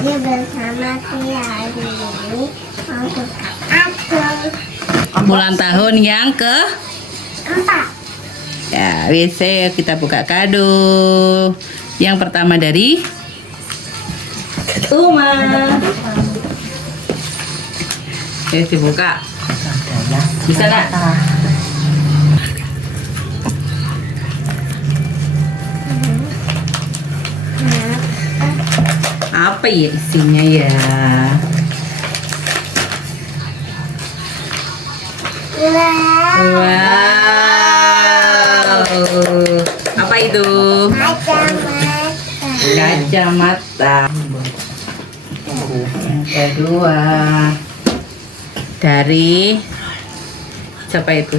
lagi bersama Tia. Hari ini mau buka kartu Ulang tahun yang ke 4. ya, WC kita buka kado. Yang pertama dari Uma. Oke, dibuka. Bisa nak? Apa ya isinya ya? Wow. Apa itu? Kacamata. Yang kedua dari siapa itu?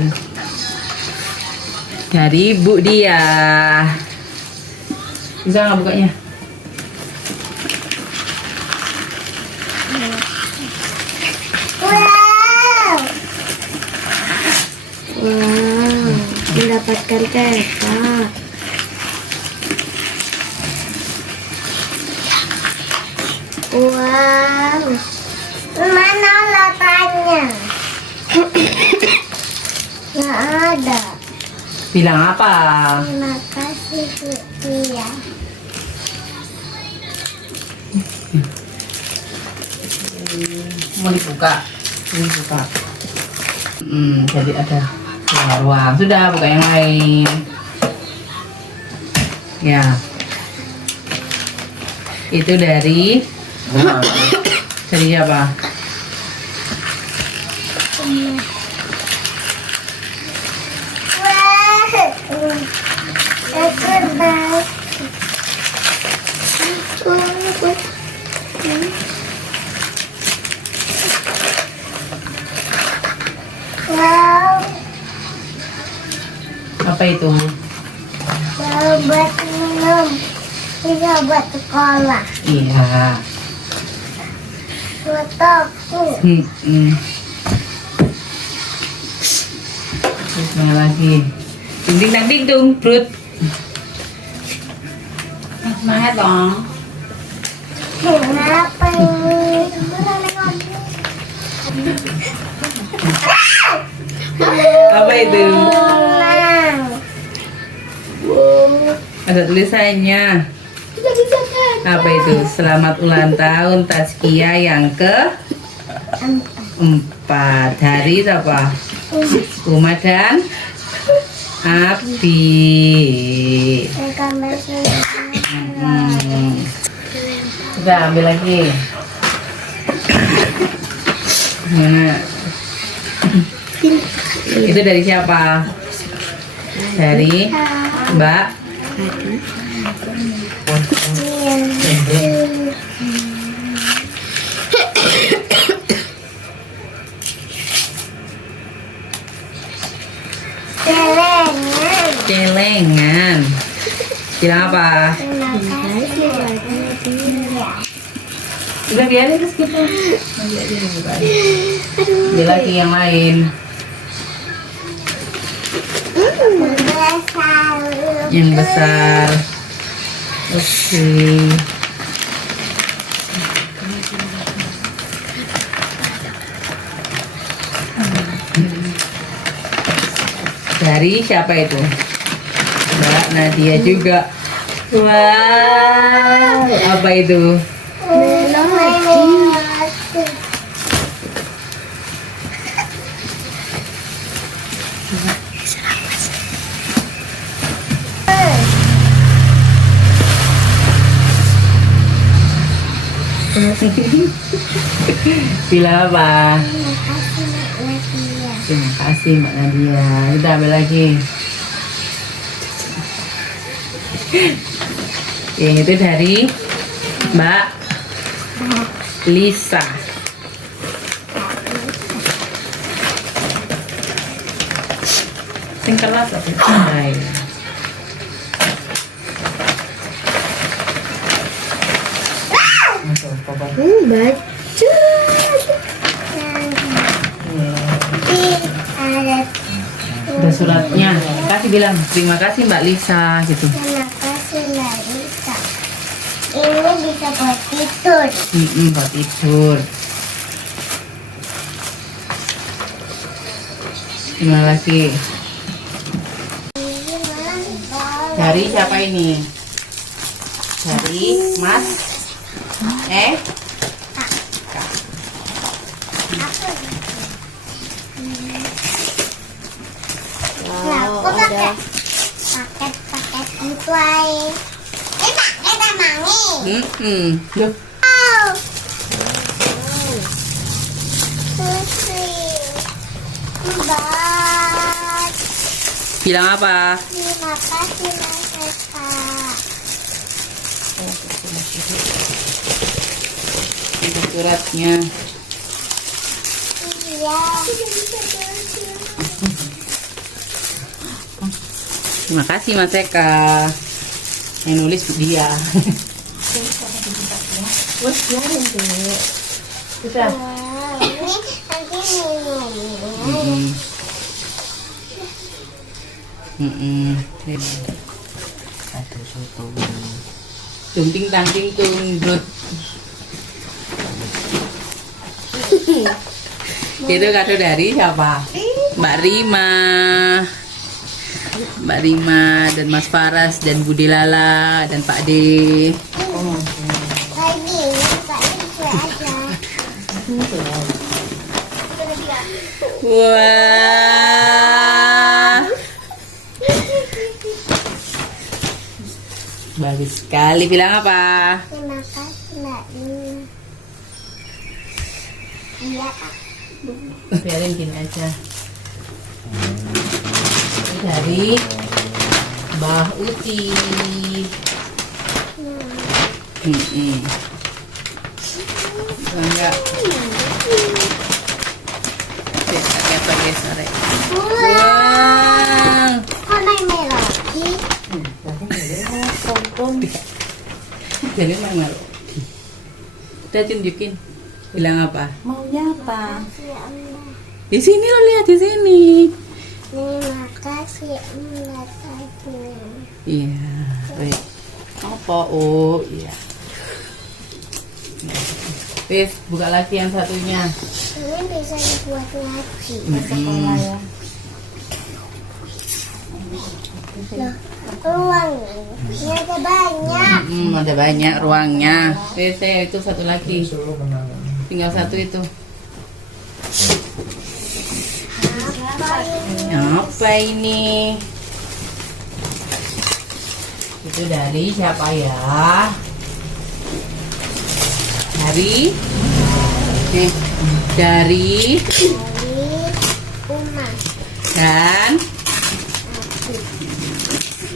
Dari Bu Dia. Bisa nggak bukanya? Wow, mendapatkan peta. Wow, mana latanya? Nggak ada. Bilang apa? Terima kasih Bu Tia. Mau dibuka? Jadi ada ruang. Sudah, buka yang lain. Ya. Itu dari siapa? Wah, aku baik. Wow, Apa itu? mau buat minum. Bisa buat sekolah. Iya. Buat aku. Terus mana lagi? Ding ding dang ding dung, perut. Semangat dong. Kenapa ini? Apa itu? Menang. Ada tulisannya. Apa itu? Selamat ulang tahun Taskia yang ke-4. Dari siapa? Uma dan Abdi. Gambar Sudah, ambil lagi. Nah. Itu dari siapa? Dari Mbak. Celengan. Bilang apa? Terima kasih buat Tia. Udah biarin terus kita. Dia lagi yang lain. Yang besar. Oke. Dari siapa itu? Mbak Nadia juga. Wow, apa itu? Bila apa? Terima kasih Mbak Nadia. Kita ambil lagi. Yang itu dari Mbak Lisa. Sing kelas apa? Hai. Baju. Ada suratnya. Kasih bilang terima kasih Mbak Lisa gitu. Terima kasih Mbak Lisa. Ini Ini bisa buat tidur. Buat tidur. Gimana lagi? Ini mantap. Dari siapa ini? Dari Mas? Kak. Nah, aku pakai paket gitu aja. Ini paket mangi. Loh, Wow. Sushi. Hebat. bilang apa? Terima kasih Mas Eka. Itu suratnya. Iya. Terima kasih Mas Eka. Yang nulis dia. Sudah. Wow, ini nanti minum. Aduh, soto. Tung tang ting tung brut. Itu kado dari siapa? Mbak Rima dan Mas Faras dan Budi Lala dan Pak D. Kayak gini, kayak sesuai aja. Wah, bagus sekali. Bilang apa? Terima kasih Mbak Nina. Iya Kak. Biarin gini aja. Dari Mbah Uti. Enggak. Pakai sore. Wow. Kok main melodi? Jadi mana? Udah tunjukin. Bilang apa? Maunya apa? Kasih Allah. Di sini lo lihat di sini. Terima kasih Allah tadi. Iya. Baik. Apa? Oh, iya. Wis, buka lagi yang satunya. Ini bisa dibuat lagi. Sekolah ya. Loh, ruang ini ada banyak. Ada banyak ruangnya. Wis, itu satu lagi. Tinggal satu itu. Apa ini? Itu dari siapa ya? Dari Dari Umar. dan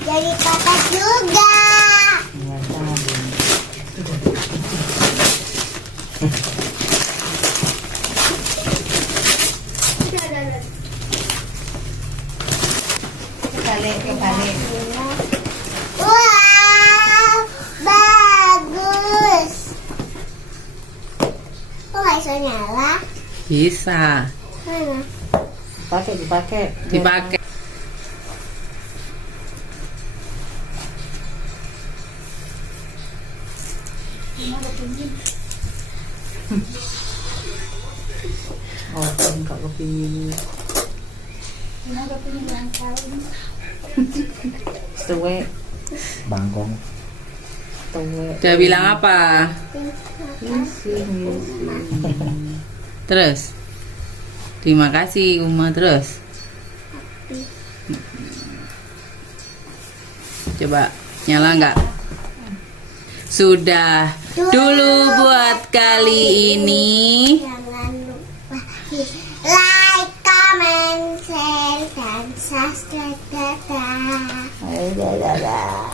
Dari papa juga. Kebalik. Wow, bagus. Kok nggak bisa nyala? bisa Mana? Dipakai. dipakai. Oh, enggak kepingin. Tuwe. Bangkong. Tuwe. Udah bilang apa? Terus. Terima kasih Uma terus. Coba nyala nggak? Sudah dulu buat kali ini. Jangan lupa di like, comment, share, dan subscribe. Dadah. Ayo, dadah.